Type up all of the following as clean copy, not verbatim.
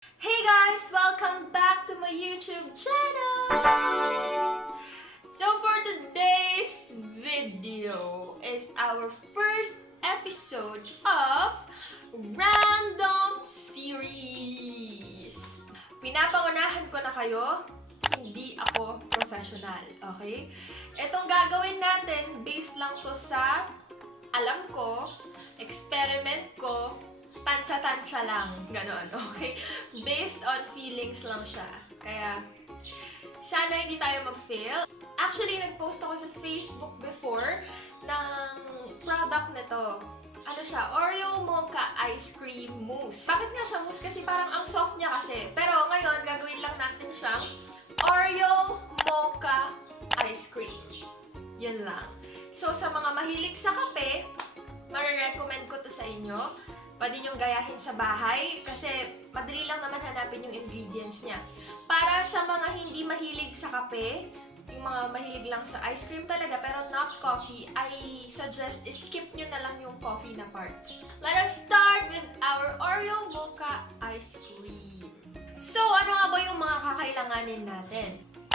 Hey guys! Welcome back to my YouTube channel! So for today's video is our first episode of Random Series. Pinapangunahan ko na kayo, hindi ako professional, okay? Itong gagawin natin based lang to sa alam ko, experiment ko, tansya-tansya lang, ganon, okay? Based on feelings lang siya. Kaya, sana hindi tayo mag-fail. Actually, nag-post ako sa Facebook before ng product nito. Ano siya? Oreo Mocha Ice Cream Mousse. Bakit nga siya mousse? Kasi parang ang soft niya kasi. Pero ngayon, gagawin lang natin siyang Oreo Mocha Ice Cream. Yun lang. So, sa mga mahilig sa kape, marirecommend ko to sa inyo. Pwede niyong gayahin sa bahay kasi madali lang naman hanapin yung ingredients niya. Para sa mga hindi mahilig sa kape, yung mga mahilig lang sa ice cream talaga pero not coffee, I suggest skip nyo na lang yung coffee na part. Let us start with our Oreo Mocha Ice Cream. So, ano nga ba yung mga kakailanganin natin?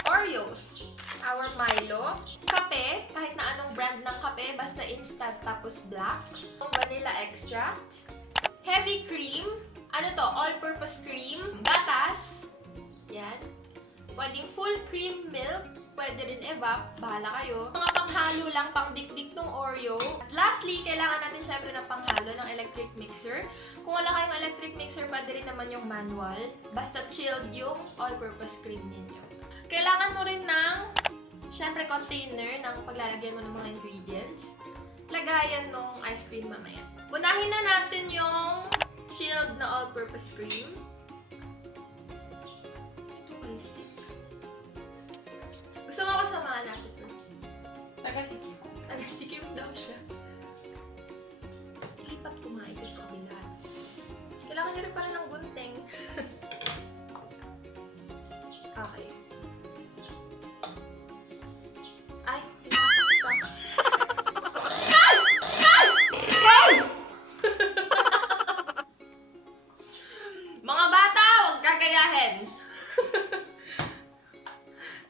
Oreos, our Milo, kape, kahit na anong brand ng kape, basta instant tapos black, vanilla extract, heavy cream, ano to, all-purpose cream, gatas, yan, pwedeng full cream milk, pwede rin evap, bahala kayo. Mga panghalo lang, pang-dikdik ng Oreo. At lastly, kailangan natin syempre ng panghalo ng electric mixer. Kung wala kayong electric mixer, pwede rin naman yung manual, basta chilled yung all-purpose cream ninyo. Kailangan mo rin ng, syempre, container ng paglalagyan mo ng mga ingredients. Lagayan ng ice cream mamaya. Unahin na natin yung chilled na all-purpose cream. Ito ay sick. Gusto mo kasamahan natin ito? Taga-tikim. Taga-tikim daw siya. Ilipat kumain ko sa kabila. Kailangan nyo rin pala ng gunting. Okay. Ay, pinakasaksak. Mga bata, huwag kagayahin.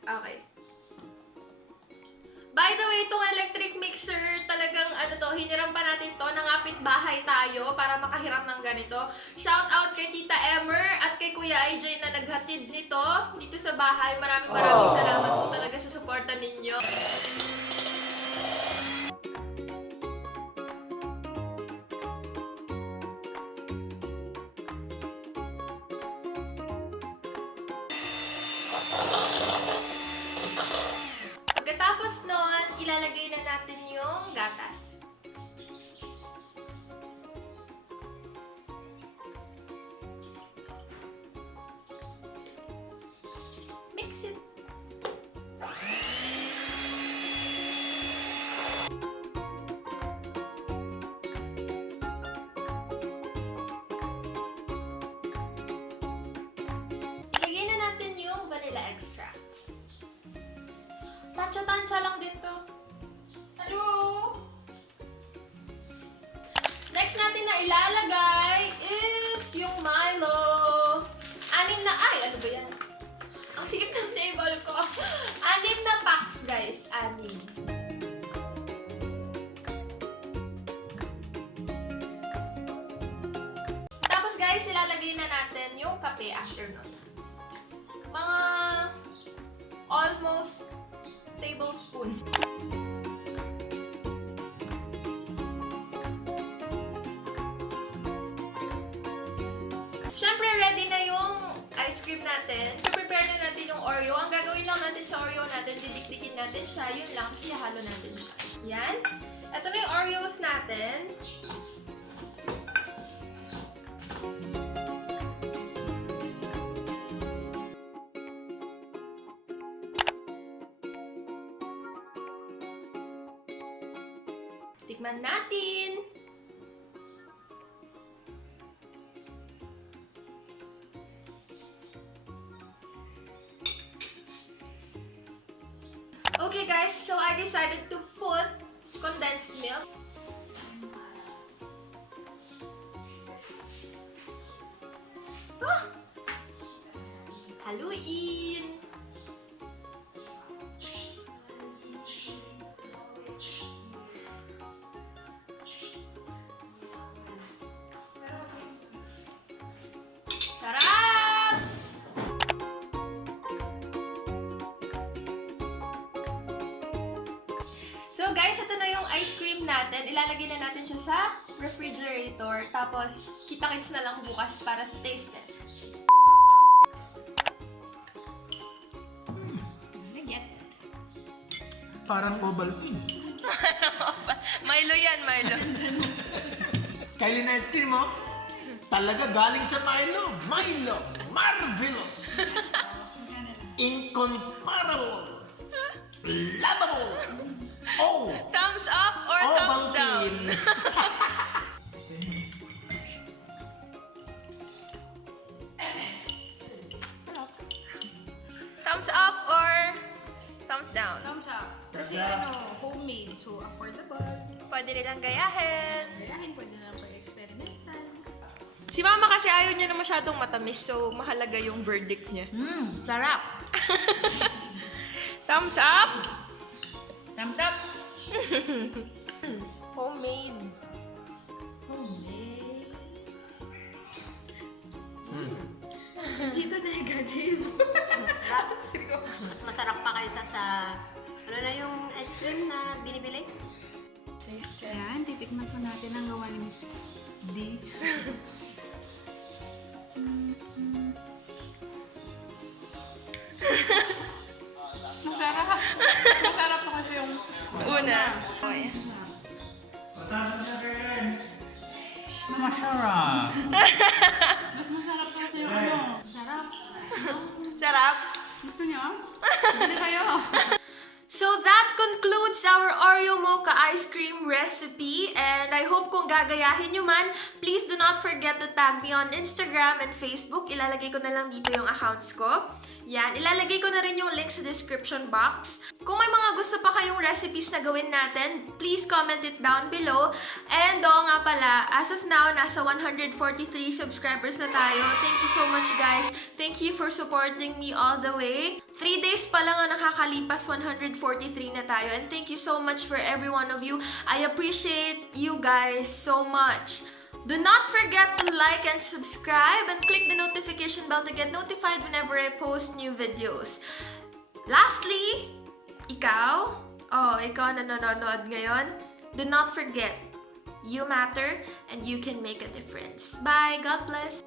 Okay. By the way, itong electric mixer, talagang ano to, hiniram pa natin to, nangapit bahay tayo para makahiram ng ganito. Shout out kay Tita Emmer at kay Kuya IJ na naghatid nito dito sa bahay. Maraming salamat po talaga sa suporta ninyo. Pagkatapos nun, ilalagay na natin yung gatas. Mix it. Ilagay na natin yung vanilla extract. Tansya-tansya lang din to. Hello? Next natin na ilalagay is yung Milo. Ay, ano ba yan? Ang sikip ng table ko. 6 na packs, guys. 6. Tapos, guys, ilalagay na natin yung kape after nun. Mga almost tablespoon. Siyempre, ready na yung ice cream natin. Prepare na natin yung Oreo. Ang gagawin lang natin sa Oreo natin, didikdikin natin siya. Yun lang, kasi halo natin siya. Yan. Ito na yung Oreos natin. Tikman natin! Okay guys, so I decided to put condensed milk. Ah! Haluin! Sarap! So guys, ito na yung ice cream natin. Ilalagay na natin siya sa refrigerator. Tapos, kita-kits na lang bukas para sa taste test. Parang Ovaltine. Milo yan, Milo. Kylene ice cream, oh. Talaga galing sa Milo. Milo. Marvelous. Incomparable. Lovable. Oh. Thumbs up or thumbs down? Ovaltine. Thumbs up or thumbs down? Thumbs up. Kasi homemade, so affordable. Pwede nilang gayahin. Gayahin, pwede na lang experimental. Si Mama kasi ayaw niya na masyadong matamis, so mahalaga yung verdict niya. Sarap! Thumbs up? Thumbs up! Homemade. Homemade. Dito negative. Mas masarap pa kaysa sa ano na yung ice cream na binibili? Taste test. Ayan, titikman po natin ang gawa ni Miss D. Masarap. Masarap pa kasi yung Una. Okay. Patasan niya, Kylene. Masarap. mas masarap pa kasi yung ano. Masarap. Sarap. Gusto niyo? Bili kayo. So that concludes our Oreo Mocha ice cream recipe, and I hope kung gagayahin nyo man, please do not forget to tag me on Instagram and Facebook. Ilalagay ko na lang dito yung accounts ko. Yan, ilalagay ko na rin yung link sa description box. Kung may mga gusto pa kayong recipes na gawin natin, please comment it down below. And oo nga pala, as of now, nasa 143 subscribers na tayo. Thank you so much guys. Thank you for supporting me all the way. 3 days pa lang ang nakakalipas, 143 na tayo. And thank you so much for every one of you. I appreciate you guys so much. Do not forget to like and subscribe and click the notification bell to get notified whenever I post new videos. Lastly, ikaw na nanonood ngayon, do not forget, you matter and you can make a difference. Bye! God bless!